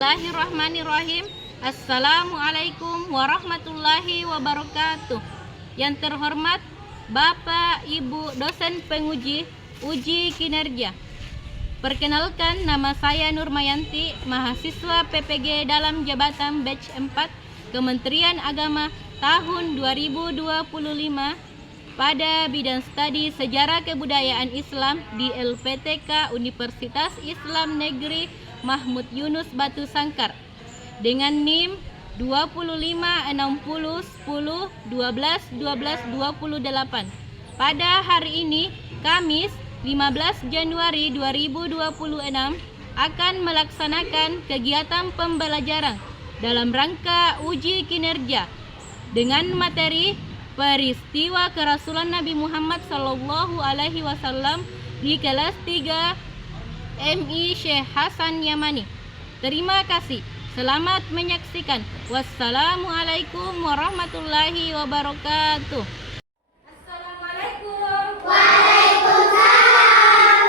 Bismillahirrahmanirrahim. Assalamualaikum warahmatullahi wabarakatuh. Yang terhormat Bapak Ibu dosen penguji uji kinerja. Perkenalkan, nama saya Nurmayanti, mahasiswa PPG dalam jabatan batch 4 Kementerian Agama tahun 2025 pada bidang studi Sejarah Kebudayaan Islam di LPTK Universitas Islam Negeri Mahmud Yunus Batu Sangkar dengan NIM 256010121228. Pada hari ini, Kamis 15 Januari 2026, akan melaksanakan kegiatan pembelajaran dalam rangka uji kinerja dengan materi peristiwa kerasulan Nabi Muhammad SAW di kelas 3 MI Syekh Hasan Yamani. Terima kasih. Selamat menyaksikan. Wassalamualaikum warahmatullahi wabarakatuh. Assalamualaikum. Waalaikumsalam.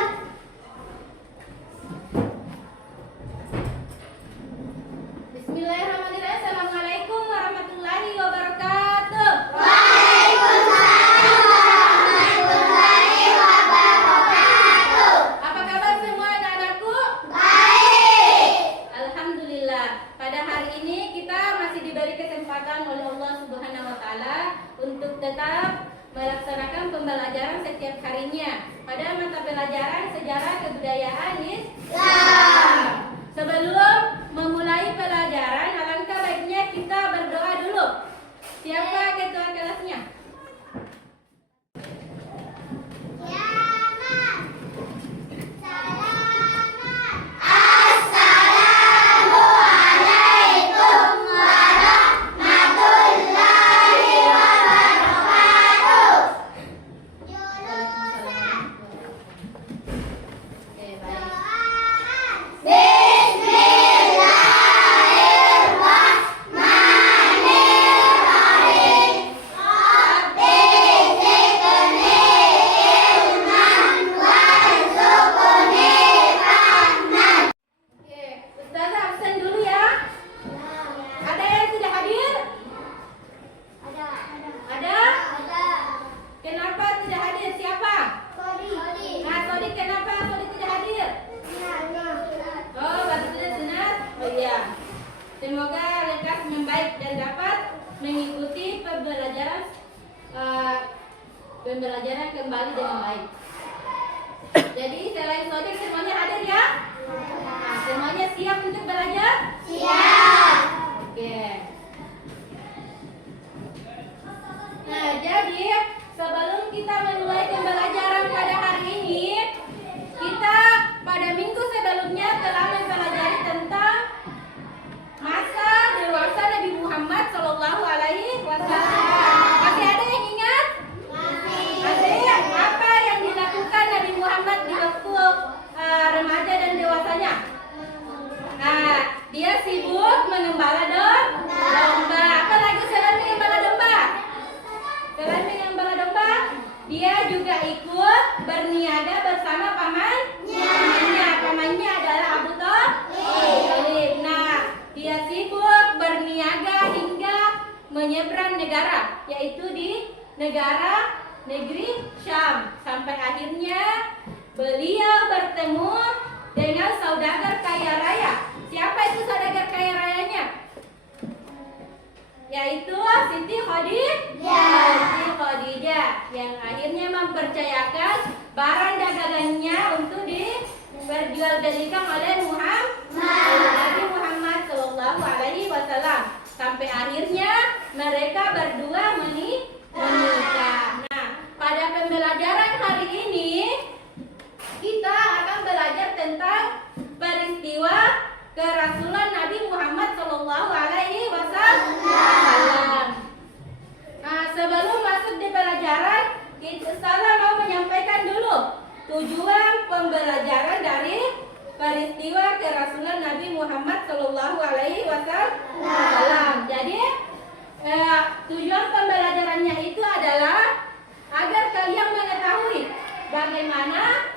Bismillahirrahmanirrahim. Assalamualaikum warahmatullahi wabarakatuh. Waalaikumsalam warahmatullahi wabarakatuh. Apa kabar semua anak-anakku? Baik. Alhamdulillah. Pada hari ini kita masih diberi kesempatan oleh Allah Subhanahu wa taala untuk tetap melaksanakan pembelajaran setiap harinya pada mata pelajaran Sejarah Kebudayaan Islam. Sebelum memulai pelajaran, alangkah baiknya kita berdoa dulu. Siapa ketua kelasnya? Semoga lekas membaik dan dapat mengikuti pembelajaran kembali dengan baik. Jadi selain Sodik semuanya hadir ya? Nah, semuanya siap untuk belajar? Siap. Oke. Nah, jadi sebelum kita memulai pembelajaran pada hari ini, kita pada minggu sebelumnya telah mempelajari tentang masa dewasa Nabi Muhammad Sallallahu Alaihi Wasallam. Masih ada yang ingat? Masih. Apa yang dilakukan Nabi Muhammad di waktu remaja dan dewasanya? Nah, dia sibuk mengembala domba. Apa lagi selain mengembala domba? Selain mengembala domba, dia juga ikut berniaga bersama pamannya. Pamannya adalah Abu Thalib. Nah, dia sibuk berniaga hingga menyeberang negara, yaitu di negeri Syam. Sampai akhirnya beliau bertemu dengan saudagar kaya raya. Siapa itu saudagar kaya rayanya? Yaitu Siti Khadijah, yang akhirnya mempercayakan barang dagangannya untuk diperjualbelikan oleh Nabi Muhammad Sallallahu Alaihi Wasallam. Sampai akhirnya mereka berdua menikah. Nah, pada pembelajaran hari ini kita akan belajar tentang peristiwa kerasulan Nabi Muhammad Sallallahu Alaihi Wasallam. Nah, sebelum masuk di pelajaran, saya mau menyampaikan dulu tujuan pembelajaran dari peristiwa kerasulan Nabi Muhammad Sallallahu Alaihi Wasallam. Jadi tujuan pembelajarannya itu adalah agar kalian mengetahui bagaimana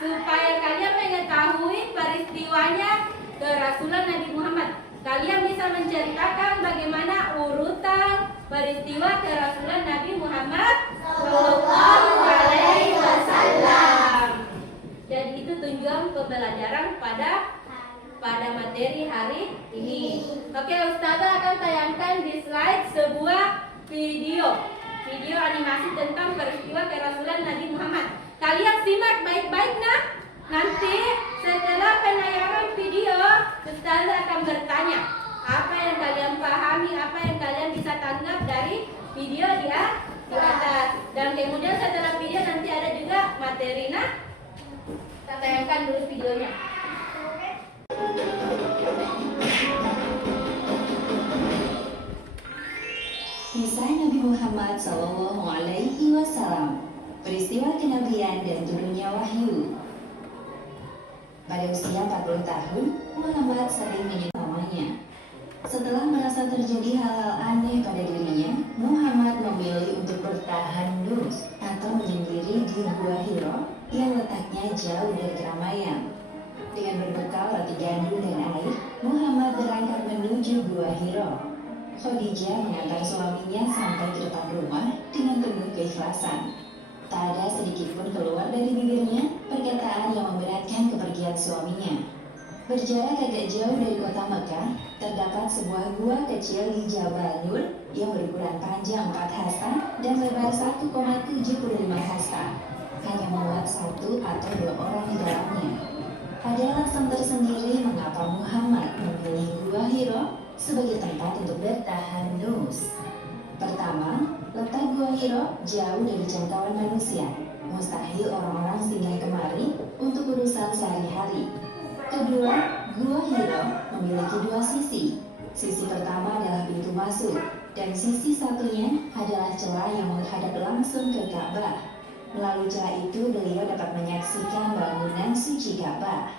supaya kalian mengetahui peristiwanya kerasulan bisa menceritakan bagaimana urutan peristiwa kerasulan Nabi Muhammad Shallallahu Alaihi Wasallam. Jadi itu tujuan pembelajaran pada materi hari ini. Oke, Ustazah akan tayangkan di slide sebuah video animasi tentang peristiwa kerasulan Nabi Muhammad. Kalian simak baik-baik nah. Nanti setelah penayangan video, Ustazah akan bertanya apa yang kalian pahami, apa yang kalian bisa tanggap dari video di atas. Dan kemudian setelah video nanti ada juga materi nah. Kita tayangkan dulu videonya. Kisah Nabi Muhammad Sallallahu Alaihi Wasallam, peristiwa kenabian dan turunnya wahyu. Pada usia 40 tahun, Muhammad sering menyebut namanya. Setelah merasa terjadi hal-hal aneh pada dirinya, Muhammad memilih untuk bertahan dus atau menyendiri di Gua Hiro yang letaknya jauh dari keramaian. Dengan berbekal roti gandum dan air, Muhammad berangkat menuju Gua Hiro. Khadijah mengantar suaminya sampai ke depan rumah dengan penuh keikhlasan. Tak ada sedikit pun keluar dari bibirnya perkataan yang memberatkan kepergian suaminya. Berjarak agak jauh dari kota Mekah, terdapat sebuah gua kecil di Jabal Nur yang berukuran panjang 4 hasta dan lebar 1,75 hasta. Hanya muat 1 atau 2 orang di dalamnya. Ada alasan tersendiri mengapa Muhammad memilih Gua Hiro sebagai tempat untuk bertahan dus. Pertama, letak Gua Hiro jauh dari jangkauan manusia. Mustahil orang-orang singgah kemari untuk urusan sehari-hari. Kedua, Gua Hiro memiliki 2 sisi. Sisi pertama adalah pintu masuk, dan sisi satunya adalah celah yang menghadap langsung ke Ka'bah. Melalui celah itu, beliau dapat menyaksikan bangunan suci Ka'bah.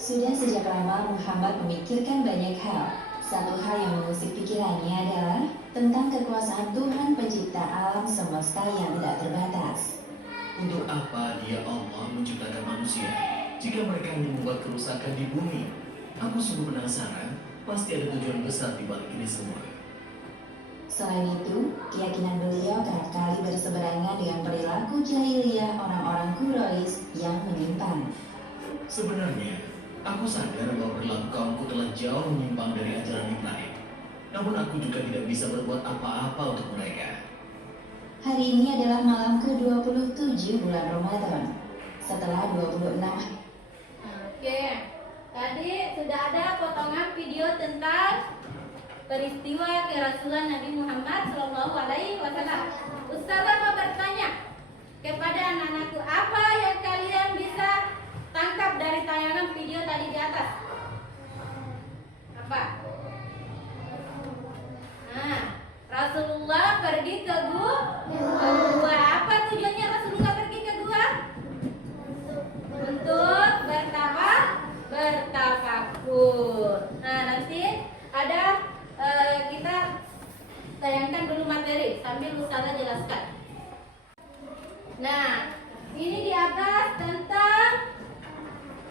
Sudah sejak lama Muhammad memikirkan banyak hal. Satu hal yang mengusik pikirannya adalah tentang kekuasaan Tuhan pencipta alam semesta yang tidak terbatas. Untuk apa Dia Allah menciptakan manusia jika mereka hanya membuat kerusakan di bumi? Aku sungguh penasaran, pasti ada tujuan besar di balik ini semua. Selain itu, keyakinan beliau kerap kali berseberangan dengan perilaku jahiliyah orang-orang Quraisy yang menyimpang. Sebenarnya, aku sadar bahwa perilaku kaumku telah jauh menyimpang dari ajaran Ibrahim. Namun aku juga tidak bisa berbuat apa-apa untuk mereka. Hari ini adalah malam ke-27 bulan Ramadan. Setelah 26 Oke, tadi sudah ada potongan video tentang peristiwa kerasulan Nabi Muhammad Shallallahu Alaihi Wasallam. Ustazah mau bertanya kepada anak-anakku, apa yang kalian bisa tangkap dari tayangan video tadi di atas? Apa? Nah, Rasulullah pergi ke gua. Apa tujuannya Rasulullah pergi ke gua? Untuk bertafakur. Nah, nanti ada kita tayangkan dulu materi sambil Ustazah jelaskan. Nah, ini di atas tentang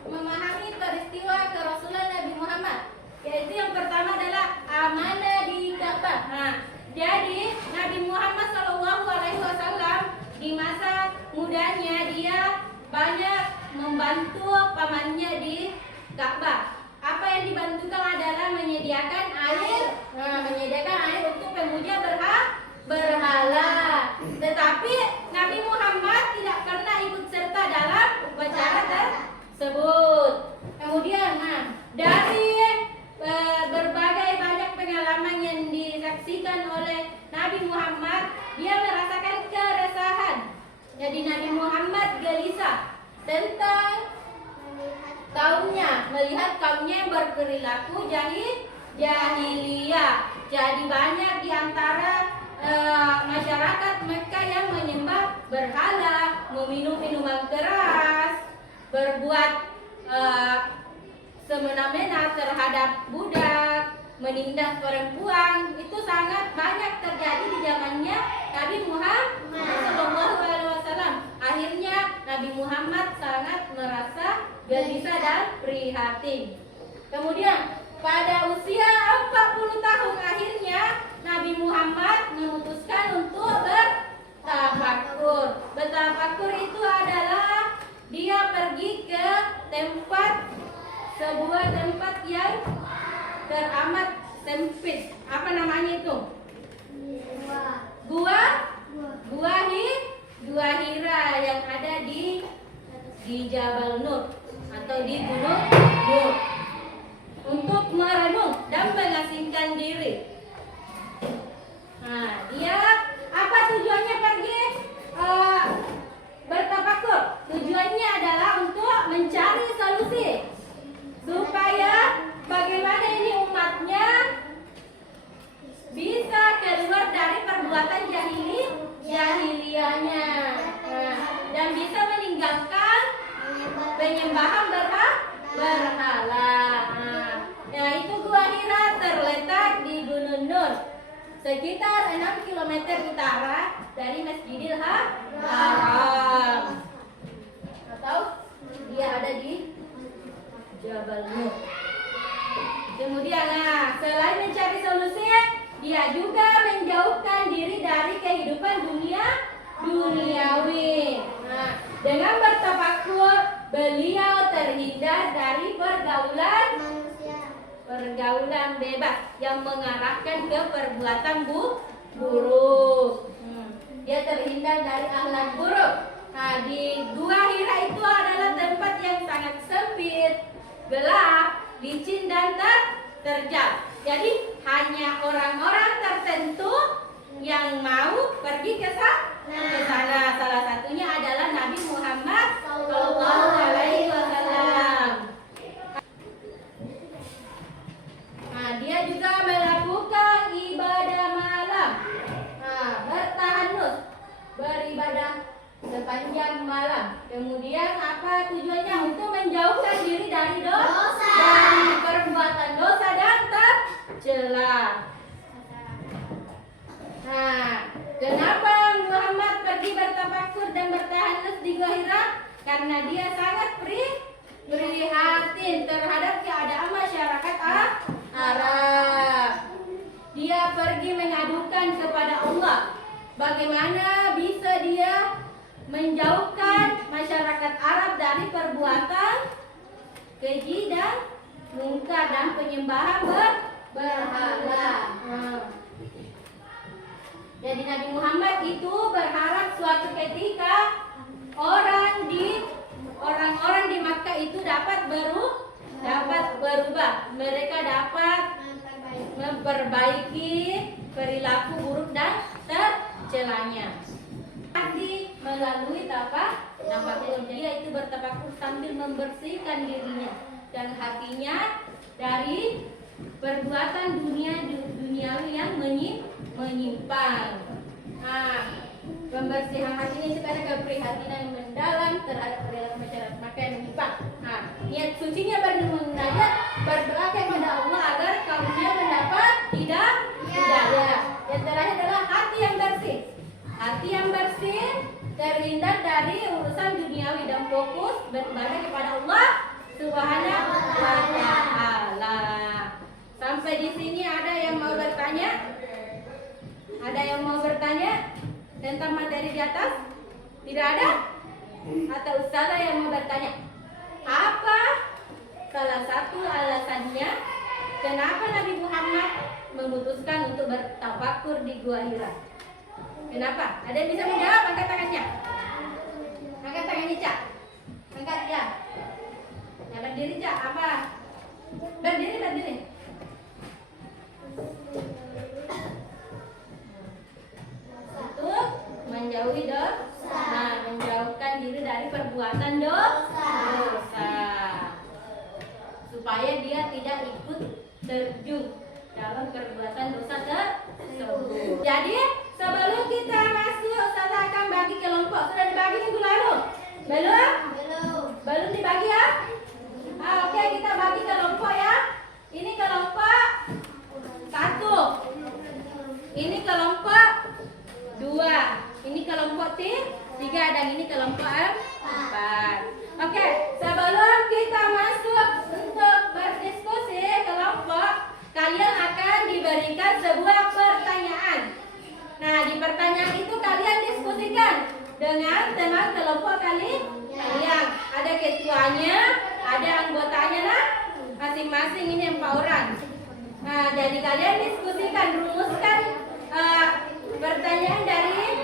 memahami peristiwa kerasulan Nabi Muhammad. Yaitu yang pertama adalah amanah di Ka'bah. Nah, jadi Nabi Muhammad SAW di masa mudanya dia banyak membantu pamannya di Ka'bah. Apa yang dibantukan adalah menyediakan air, untuk pemuja berhala. Tetapi Nabi Muhammad tidak pernah ikut serta dalam upacara tersebut. Kemudian, dari berbagai banyak pengalaman yang disaksikan oleh Nabi Muhammad, dia merasakan keresahan. Jadi Nabi Muhammad gelisah tentang melihat kaumnya yang berperilaku jahiliyah. Jadi banyak di antara masyarakat Mekah yang menyembah berhala, meminum minuman keras, berbuat semena-mena terhadap budak, menindas perempuan. Itu sangat banyak terjadi di zamannya Nabi Muhammad SAW. Akhirnya Nabi Muhammad sangat merasa gelisah dan prihatin. Kemudian pada usia 40 sebuah tempat yang teramat sempit. Apa namanya itu? Gua Hira yang ada di Jabal Nur atau di Gunung Nur, untuk merenung dan mengasingkan diri. Nah, dia apa tujuannya pergi bertafakur? Tujuannya adalah untuk mencari solusi supaya bagaimana ini umatnya bisa keluar dari perbuatan jahiliyahnya, dan bisa meninggalkan penyembahan berhala. Nah, itu Gua Hira terletak di Gunung Nur, sekitar 6 km utara dari Masjidil Haram, atau dia ada di Jabal Nur. Kemudian, selain mencari solusi, dia juga menjauhkan diri dari kehidupan duniawi. Dengan bertafakur, beliau terhindar dari pergaulan bebas yang mengarahkan ke perbuatan buruk. Dia terhindar dari akhlak buruk. Nah, di Gua Hira itu adalah tempat yang sangat sempit, gelap, licin dan terjal. Jadi hanya orang-orang tertentu yang mau pergi ke sana. Salah satunya adalah Nabi Muhammad Shallallahu Alaihi Wasallam. Nah, dia juga melakukan ibadah malam. Bertahanus, beribadah sepanjang malam. Kemudian apa tujuannya? Untuk menjauhkan diri dari dosa, dari perbuatan dosa dan tercela. Nah, kenapa Muhammad pergi bertafakur dan bertahanus di Gua Hira? Karena dia sangat prihatin terhadap keadaan masyarakat Arab. Dia pergi mengadukan kepada Allah bagaimana bisa dia menjauhkan masyarakat Arab dari perbuatan keji dan mungkar dan penyembahan berhala. Jadi Nabi Muhammad itu berharap suatu ketika orang-orang di Makkah itu dapat berubah. Mereka dapat memperbaiki perilaku buruk dan tercelanya. Melalui tafakur, dia itu bertafakur sambil membersihkan dirinya dan hatinya dari perbuatan duniawi yang menyimpang. Pembersihan hati ini supaya keprihatinan mendalam terhadap perilaku masyarakat Makkah yang menyimpang. Niat sucinya bermunajat, berdoa kepada Allah agar kaumnya mendapat hidayah. Yang terakhir adalah hati yang bersih. Hati yang bersih terhindar dari urusan duniawi dan fokus beribadah kepada Allah Subhanahu wa Ta'ala. Sampai di sini ada yang mau bertanya? Ada yang mau bertanya tentang materi di atas? Tidak ada? Atau ustazah yang mau bertanya? Apa salah satu alasannya kenapa Nabi Muhammad memutuskan untuk bertafakur di Gua Hira? Kenapa? Ada yang bisa menjawab? Angkat tangannya. Angkat tangannya, Cak. Angkat ya. Ya, berdiri, Cak. Apa? Berdiri. Satu, menjauhi dosa. Menjauhkan diri dari perbuatan dosa. Supaya dia tidak ikut terjun dalam perbuatan dosa tersebut. Jadi sebelum kita masuk, Ustazah akan bagi kelompok. Sudah dibagi minggu lalu? Belum dibagi ya? Oke, kita bagi kelompok ya. Ini kelompok 1. Ini kelompok 2. Ini kelompok 3 dan ini kelompok 4. Oke, sebelum kita masuk untuk berdiskusi kelompok, kalian akan diberikan sebuah pertanyaan. Nah, di pertanyaan itu kalian diskusikan dengan teman kelompok kalian. Ada ketuanya, ada anggotanya, masing-masing ini 4 orang. Nah, jadi kalian diskusikan, rumuskan pertanyaan dari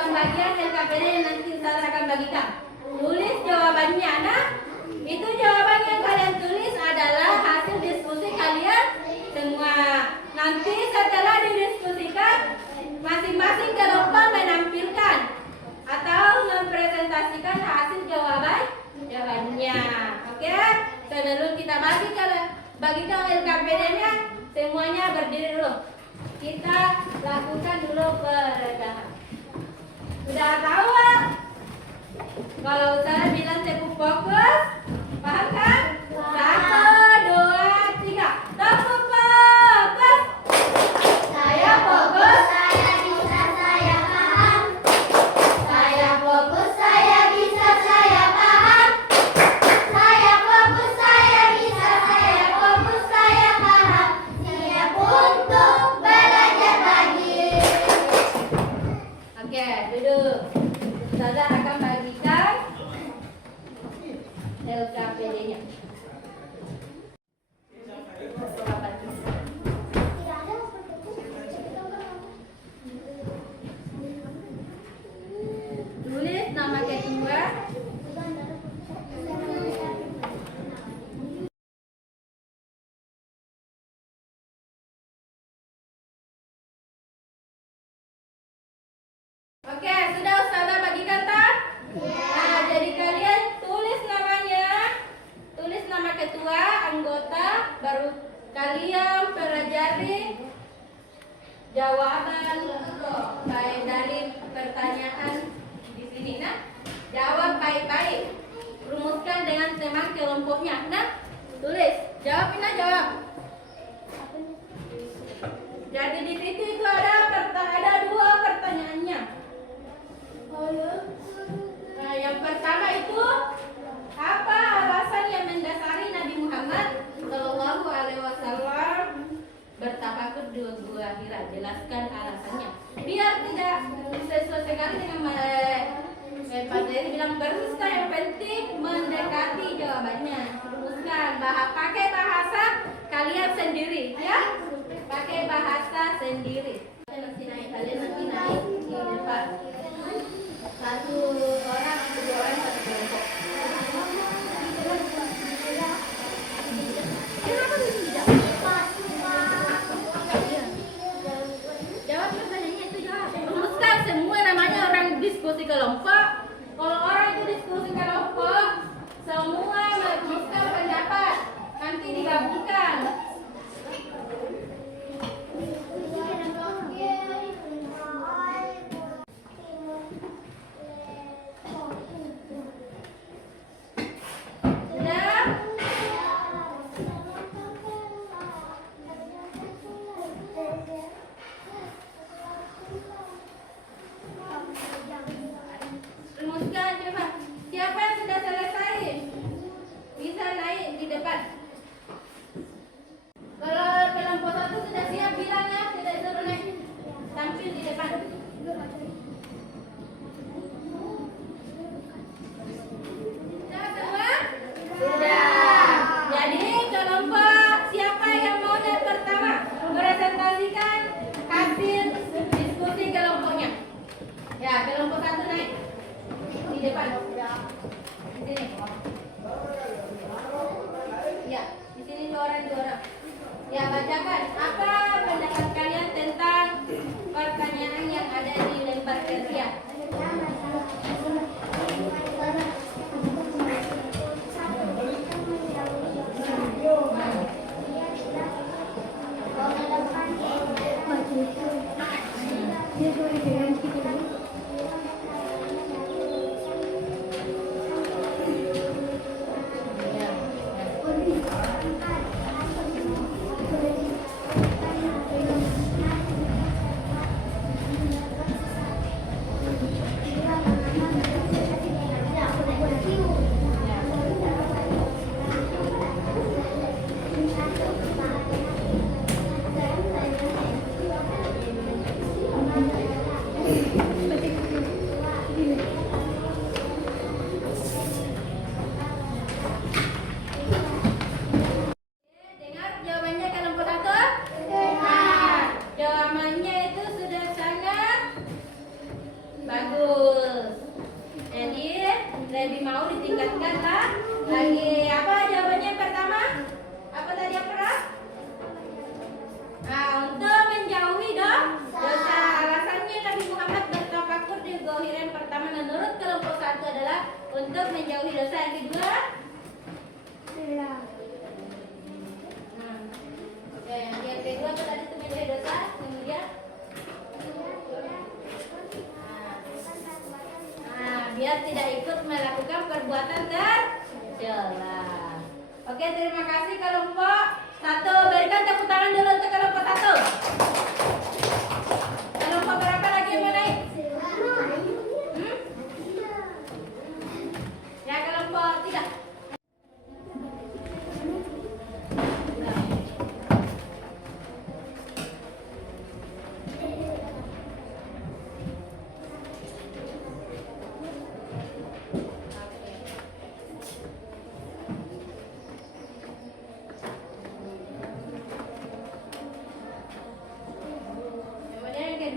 pembagian LKPD yang nanti Ustazah akan bagikan. Tulis jawabannya. Nah, itu jawaban yang kalian tulis adalah hasil diskusi kalian semua. Nanti setelah didiskusikan, masing-masing kelompok menampilkan atau mempresentasikan hasil jawabannya. Oke? Sebelum kita bagikan LKPD-nya, semuanya berdiri dulu. Kita lakukan dulu peredahan. Sudah tahu? Kalau saya bilang cukup fokus, paham kan? 1, 2, 3. Cukup fokus. Saya fokus. Saya bisa, saya paham. Saya fokus, saya bisa, saya paham. Saya fokus, saya bisa, saya fokus, saya paham. Siap untuk belajar lagi. Oke, duduk. Ustazah akan bagikan LKPD-nya. Tulis nama ketua. Oke, sudah Ustazah bagikan tak? Nah, jadi kalian tulis namanya, tulis nama ketua, anggota, baru kalian pelajari jawaban baik dari pertanyaan di sini. Nah, jawab baik-baik. Rumuskan dengan teman kelompoknya. Nah, tulis. Jawab, Ina, jawab. Jadi di situ itu ada 2 pertanyaannya. Nah, yang pertama itu apa alasan yang mendasari Nabi Muhammad Shallallahu Alaihi Wasallam bertafakur di gua Hira? Jelaskan alasannya. Biar tidak sesuai sekali dengan Pak Dery bilang berusaha, yang penting mendekati jawabannya. Rumuskan, pakai bahasa kalian sendiri, ya. Pakai bahasa sendiri. Nanti naik, kalian nanti naik di depan. 1 orang atau 2 orang, 1 kelompok. Kenapa bisa dijawab? Jawab pertanyaannya itu, jawab. Rumuskan semua, namanya orang diskusi kelompok. Kalau orang itu diskusi kelompok, semua merumuskan pendapat. Nanti digabungkan. Rumuskan, coba. Siapa yang sudah selesai? Bisa naik di depan. Kalau kelompok 1 sudah siap, bilang ya, sudah suruh naik. Tampil di depan. Sudah semua? Sudah. Jadi kelompok siapa yang mau naik pertama? Presentasikan hasil diskusi kelompoknya. Ya, kelompok 1 naik. Di depan. Di sini. Ya, di sini 2 orang, 2 orang. Ya, bacakan apa pendapat kalian tentang pertanyaan yang ada di lembar kerja.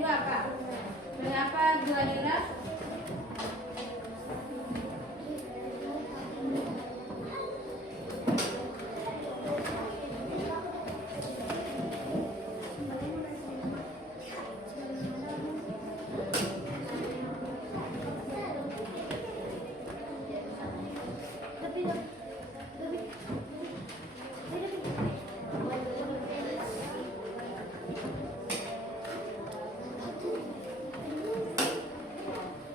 kedua apa? Mengapa Gua Hira?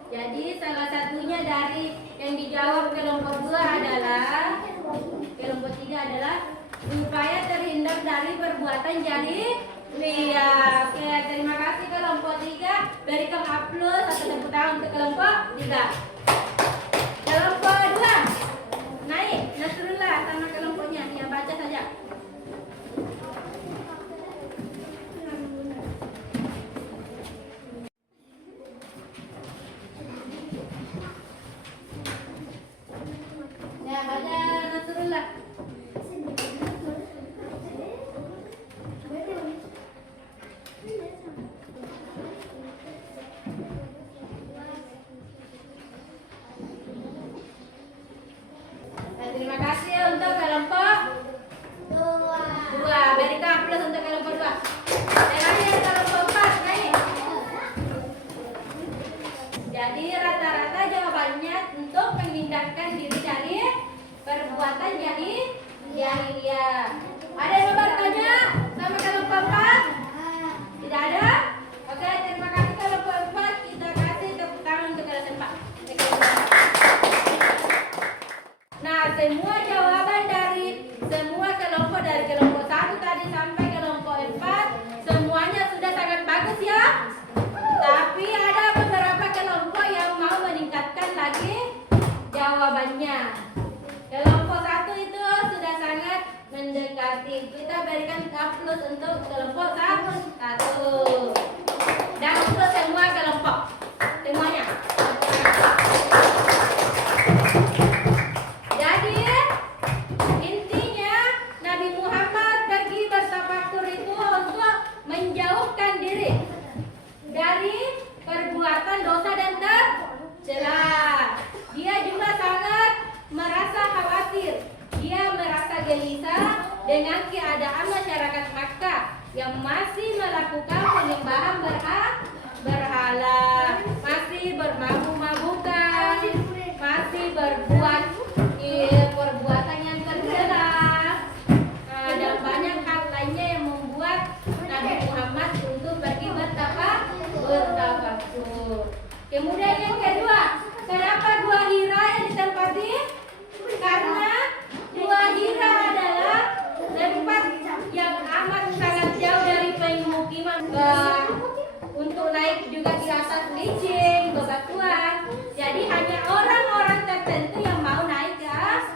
Jadi salah satunya dari yang dijawab kelompok 2 adalah kelompok 3 adalah supaya terhindar dari perbuatan jadi ria. Oke, terima kasih kelompok 3. Berikan aplaus atau tepuk tangan untuk kelompok 3. Kelompok 2 naik Nasrullah sama kelompoknya, yang baca saja. Ya, baca Nasrullah. Terima kasih untuk kelompok 2. Berikan aplaus untuk kelompok 2. Terakhir kelompok 4 naik. Jadi rata-rata jawabannya untuk menghindarkan diri dari perbuatan jahiliyah. Ada yang mau bertanya sama kelompok 4? Tidak ada? Oke, terima kasih kelompok 4. Kita kasih tepuk tangan untuk kelompok 4. Nah, semua jawaban dari semua kelompok dari kelompok 1 tadi sampai kelompok 4 semuanya sudah sangat bagus ya. Tapi ada beberapa kelompok yang mau meningkatkan lagi jawabannya. Kelompok 1 itu sudah sangat mendekati. Kita berikan aplaus untuk kelompok 1. Dan untuk semua kelompok. Semuanya. Jadi intinya Nabi Muhammad pergi bertafakur itu untuk menjauhkan diri dari perbuatan dosa dan tercela. Dia juga sangat merasa khawatir. Dia merasa gelisah dengan keadaan masyarakat Makkah yang masih melakukan penyembahan berhala, masih bermabuk-mabukan, masih berbuat perbuatan yang tercela. Dan banyak hal lainnya yang membuat Nabi Muhammad untuk pergi bertafakur. Kemudian yang kedua, kenapa Gua Hira yang ditempati? Karena Gua Hira adalah tempat yang amat sangat jauh dari pemukiman. Untuk naik juga di atas licin, bebatuan. Jadi hanya orang-orang tertentu yang mau naik ke atas.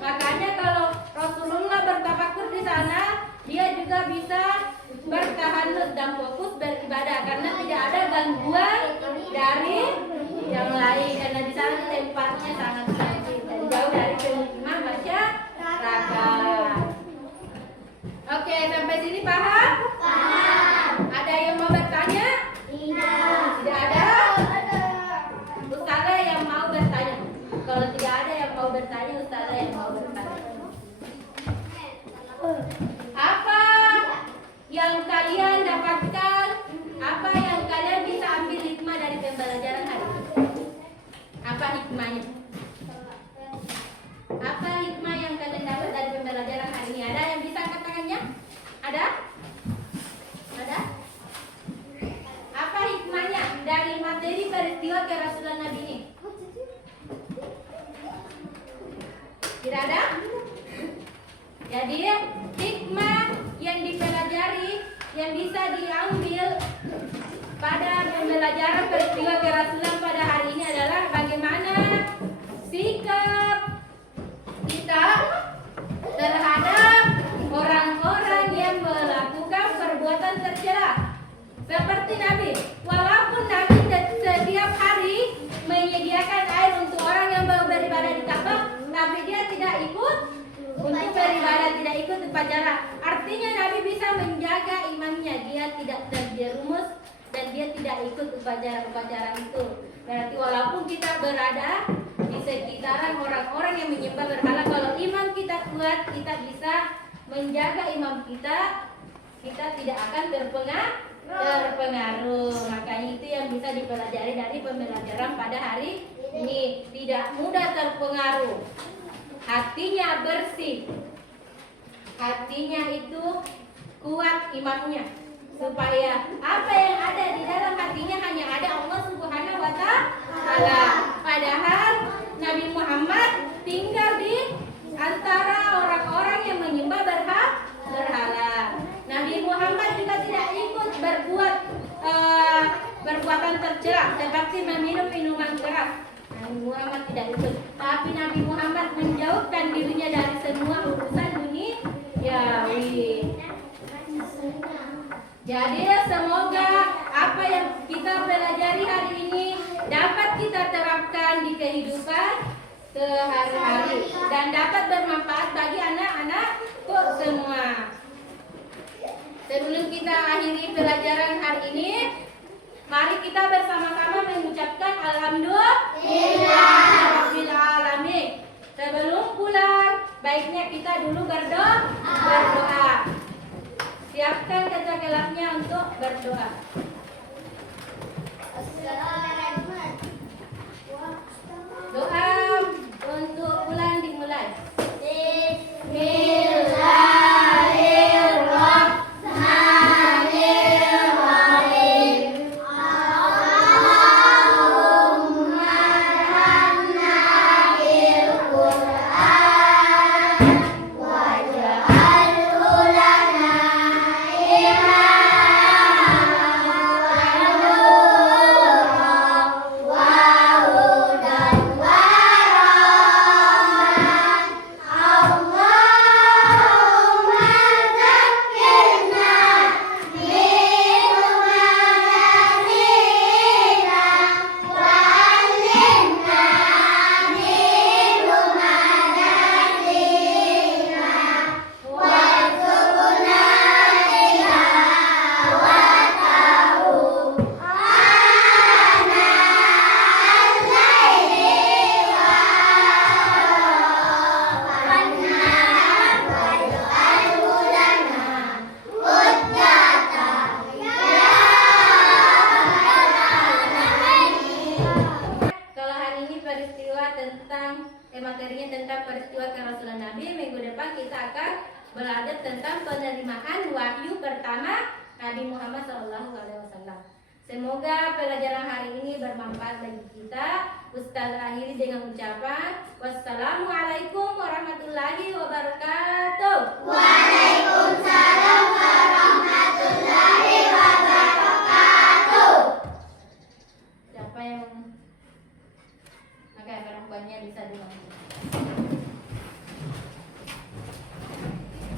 Makanya kalau Rasulullah bertafakur di sana, dia juga bisa bertahan dan fokus beribadah karena tidak ada gangguan dari yang lain, karena di sana tempatnya sangat cantik dan jauh dari pemukiman masyarakat. Oke, sampai sini paham? Paham. Ada yang mau bertanya? Tidak ada? Ustazah yang mau bertanya. Kalau tidak ada yang mau bertanya, Ustazah yang mau bertanya. Apa yang kalian dapatkan? Apa yang kalian bisa ambil hikmah dari pembelajaran hari ini? Apa hikmahnya? Apa hikmah yang kalian dapat dari pembelajaran hari ini? Ada yang bisa angkat tangannya? Ada? Ada? Apa hikmahnya dari materi peristiwa kerasulan Nabi ini? Tidak ada? Jadi hikmah yang dipelajari, yang bisa diambil pada pembelajaran peristiwa kerasulan pada hari ini adalah bagaimana sikap kita terhadap orang-orang yang melakukan perbuatan tercela. Seperti Nabi, walaupun Nabi setiap hari menyediakan air untuk orang yang mau beribadah di Ka'bah, tapi dia tidak ikut untuk beribadah, tidak ikut upacara. Artinya Nabi bisa menjaga imannya. artinya dia tidak terjerumus dan dia tidak ikut upacara-upacara itu. Berarti walaupun kita berada di sekitaran orang-orang yang menyembah berhala, kalau iman kita kuat, kita bisa menjaga imam kita tidak akan terpengaruh. Makanya itu yang bisa dipelajari dari pembelajaran pada hari ini. Tidak mudah terpengaruh, hatinya bersih, hatinya itu kuat imannya, supaya apa yang ada di dalam hatinya hanya ada Allah Subhanahu wa Ta'ala. Padahal Nabi Muhammad tinggal di antara orang-orang yang menyembah berhala. Nabi Muhammad juga tidak ikut berbuat perbuatan tercela seperti meminum minuman keras. Nabi Muhammad tidak ikut, tapi Nabi Muhammad menjauhkan dirinya dari semua urusan duniawi. Jadi semoga apa yang kita pelajari hari ini dapat kita terapkan di kehidupan sehari-hari dan dapat bermanfaat bagi anak-anakku semua. Sebelum kita akhiri pelajaran hari ini, mari kita bersama-sama mengucapkan Alhamdulillahirabbil alamin. Sebelum pulang, baiknya kita dulu berdoa. Siapkan kaca gelapnya untuk berdoa. Doa untuk bulan dimulai. Bismillahirrahmanirrahim. Allahumma arhamna bil Qur'an waj'alhu lana materinya tentang peristiwa kerasulan Nabi. Minggu depan kita akan belajar tentang penerimaan wahyu pertama Nabi Muhammad SAW. Semoga pelajaran hari ini bermanfaat bagi kita. Ustaz akhiri dengan ucapan wassalamualaikum warahmatullahi wabarakatuh.